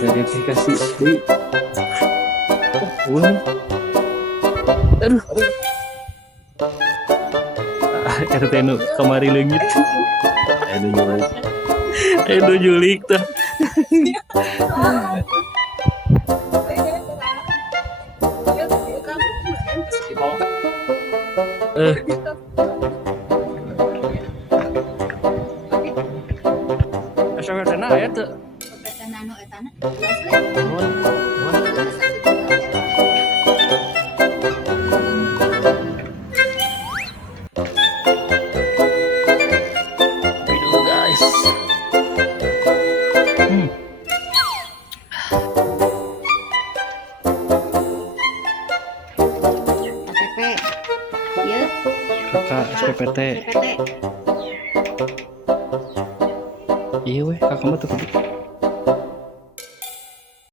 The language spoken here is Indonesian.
Verifikasi di Ulah. Aduh. RT nu kamari leungit. Aduh julik tah. Asa kana aya teu? Anu etana. Aduh guys. KTP. Ieu. Kakak SPPT. KTP. Iya weh, kakak mah tuh